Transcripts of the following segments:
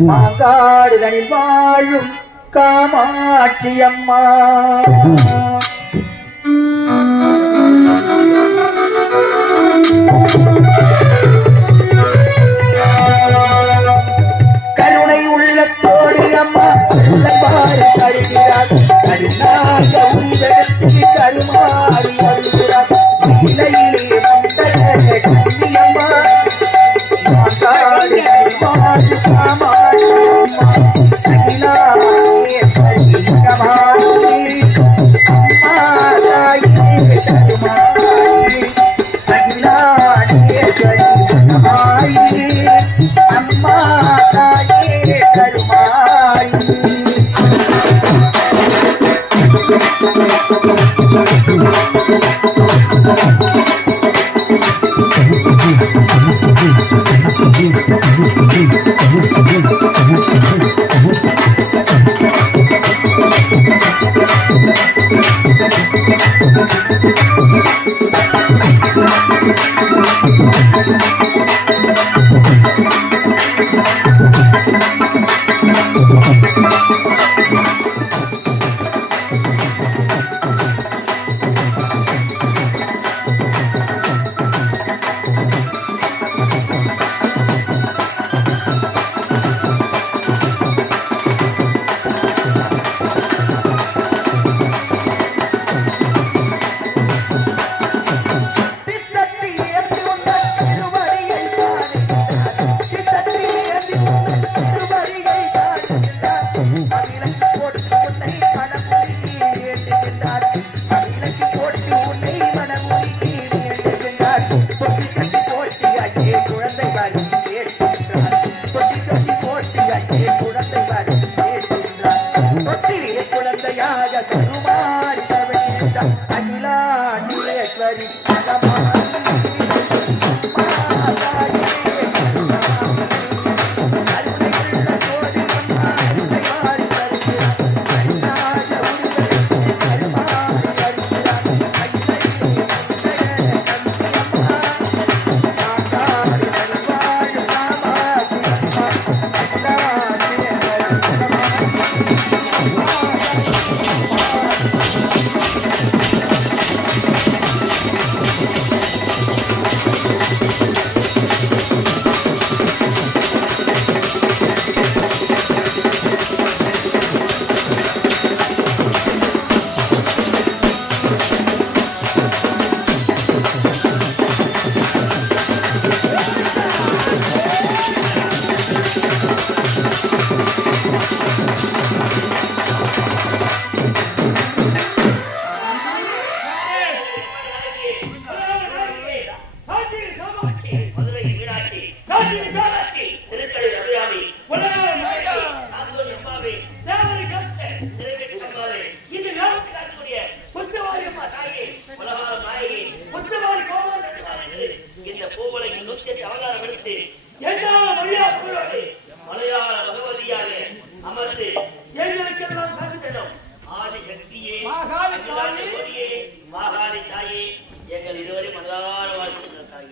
மாங்காடுதனில் வாழும் காமாட்சி அம்மா கருணை உள்ளத்தோடு அம்மா பாரு தருகிறார். கருணாக உரிவெடுத்து கருமாறி அழுகிறார். இலையிலே முந்தைய கண்ணி அம்மா மாங்காடுதனில் வாழும் காமாட்சி அம்மா அகிலாயே கருமாரி அம்மா தாயே கருமாரி அகிலாயே கருமாரி அம்மா தாயே கருமாரி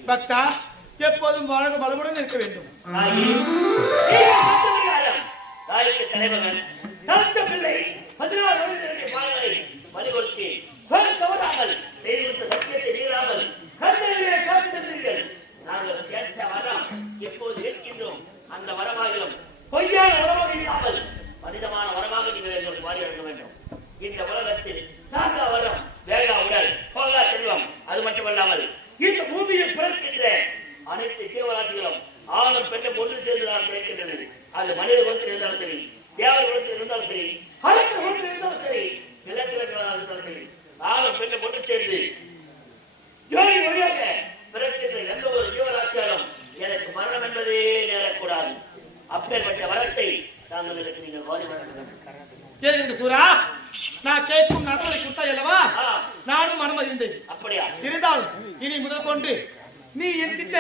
பக்தா எப்போதும் வாழ்க வளமுடன் இருக்க வேண்டும். தாய்க்கு தலைமகன் தடுத்த பிள்ளை 16 வயதிற்கு பாடலை பறிகொடுத்து தவறாமல் செய்து கொடுத்த சத்தியத்தை மீறாமல் கண்ணையிலே காத்து தந்தீர்கள். நாங்கள் கேட்ட வரம் எப்போது இருக்கின்றோம் அந்த வரமாகிலும் பொய்யான வரமாக இல்லாமல் மனிதமான வரமாக நீங்கள் எங்களுக்கு மாறி அடைய வேண்டும். இந்த உலகத்தில் சாகா வரம், வேகா உடல், போகா செல்வம், அது மட்டுமல்லாமல் இந்த பூமியில் பிறக்கின்ற அனைத்து ஜீவராசிகளும் ஆணும் பெண்ணும் ஒன்று சேர்ந்து நான் பிறக்கின்றது. அது மனித குலத்தில் இருந்தாலும் சரி, தேவர் குலத்தில் இருந்தாலும் சரி, அனைத்து குலத்தில் இருந்தாலும் சரி, நிலக்கிழங்களாக இருந்தாலும் சரி, ஆணும் பெண்ணும் ஒன்று சேர்ந்து ஜோடி வழியாக பிறக்கின்ற எந்த ஒரு ஜீவராசியாலும் எனக்கு மரணம் என்பதே நேரக்கூடாது. அப்பேற்பட்ட வரத்தை தாங்கள் எனக்கு நீங்கள் வாரி வழங்க சூரா. நான் கேட்கும் நடுவரை கொடுத்தா அல்லவா, நானும் மனம் அறிந்தேன். அப்படியா இருந்தாலும் இனி முதல் கொண்டு நீ என்கிட்ட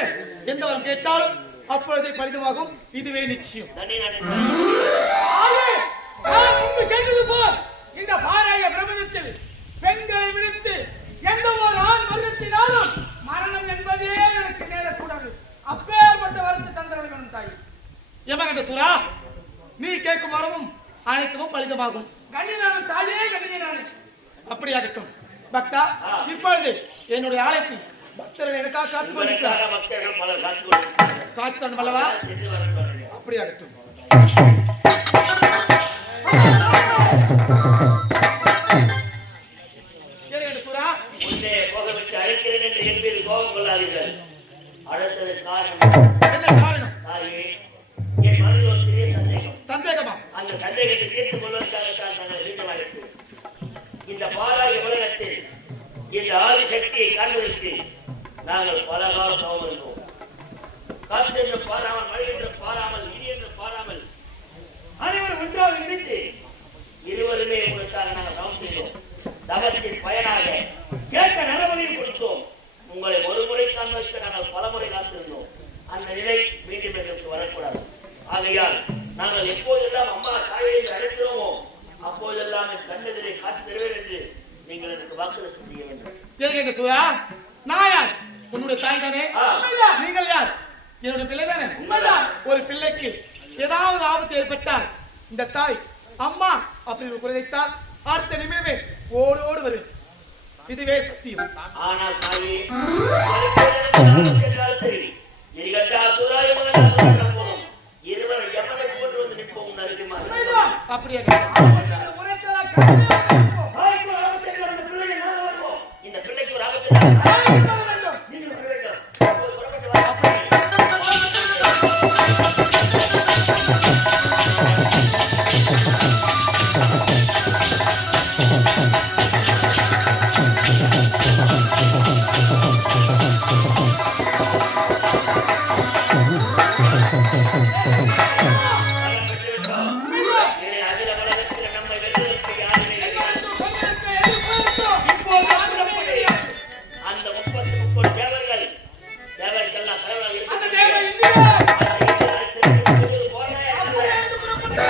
எந்த வரம் கேட்டாலும் அப்பொழுதே பலிதமாகும். இதுவே நிச்சயம். கேட்டது போல் இந்த பாராய பிரபஞ்சத்தில் பெண்களை விடுத்து எந்த ஒரு ஆண் மருத்தினாலும் மரணம் என்பதே எனக்கு நேரக்கூடாது. அப்பேற்பட்ட வரத்து தந்திரன் வேணும் தாய். ஏமாகண்ட சூரா, நீ கேட்கும் வரமும் அனைத்தும் பலிதமாகும். கண்ணினான தாயே, கண்ணினானே. அப்படியாகட்டும் பக்தா. இப்பொழுது என்னுடைய ஆலயத்தில் பக்தர்கள் எனக்காக காத்து கொண்டிருக்கிறார். காட்சி தரணும் அல்லவா? அப்படியாகட்டும். கோபம் கொள்ளாதீர்கள். அடுத்தது காரணம் என்ன காரணம்? என் மனதில் ஒரு சிறிய சந்தேகம். சந்தேகமா? அந்த சந்தேகத்தை தீர்த்துக் கொள்வதற்காகத்தான் தங்கள் வீட்டமாயிற்று. இந்த பாராய உலகத்தில் இந்த ஆதி சக்தியை காண்பதற்கு நாங்கள் பல காலம் தவம் இருந்தோம். காற்று என்று பாராமல், மழை என்று பாராமல், இடி என்று பாராமல் அனைவரும் ஒன்றாக இணைந்து இருவருமே உங்களுக்காக நாங்கள் தவம் செய்தோம். தவத்தின் பயனாக கேட்ட நலவழியும் கொடுத்தோம். உங்களை ஒரு முறை காண்பதற்கு நாங்கள் பல முறை காத்திருந்தோம். அந்த நிலை மீண்டும் எங்களுக்கு வரக்கூடாது. ஆகையால் நாங்கள் எப்போதெல்லாம் அம்மா தாயை என்று அழைக்கிறோமோ அப்போதெல்லாம் என் கண்ணெதிரை காட்சி தருவேன் என்று நீங்கள் எனக்கு வாக்குறுதி செய்ய வேண்டும். சூரா, நான் யார்? உன்னுடைய தாய் தானே? நீங்கள் யார்? என்னுடைய பிள்ளை தானே? ஒரு பிள்ளைக்கு ஏதாவது ஆபத்து ஏற்பட்டால் இந்த தாய் அம்மா அப்படின்னு குறைத்தால் அடுத்த நிமிடமே ஓடு ஓடு வரும். இதுவே சத்தியம். ஆனால் தாயே, சரி, இருவரை எமனை போன்று வந்து நிற்போம். அப்படியே இந்த பிள்ளைக்கு ஒரு ஆபத்து அந்த 30 100 தேவர்கள் தேவருக்கெல்லாம் தலைவராக அந்த இருக்கிற தேவ இந்திரன் போராட அப்படியே புறப்பட்டு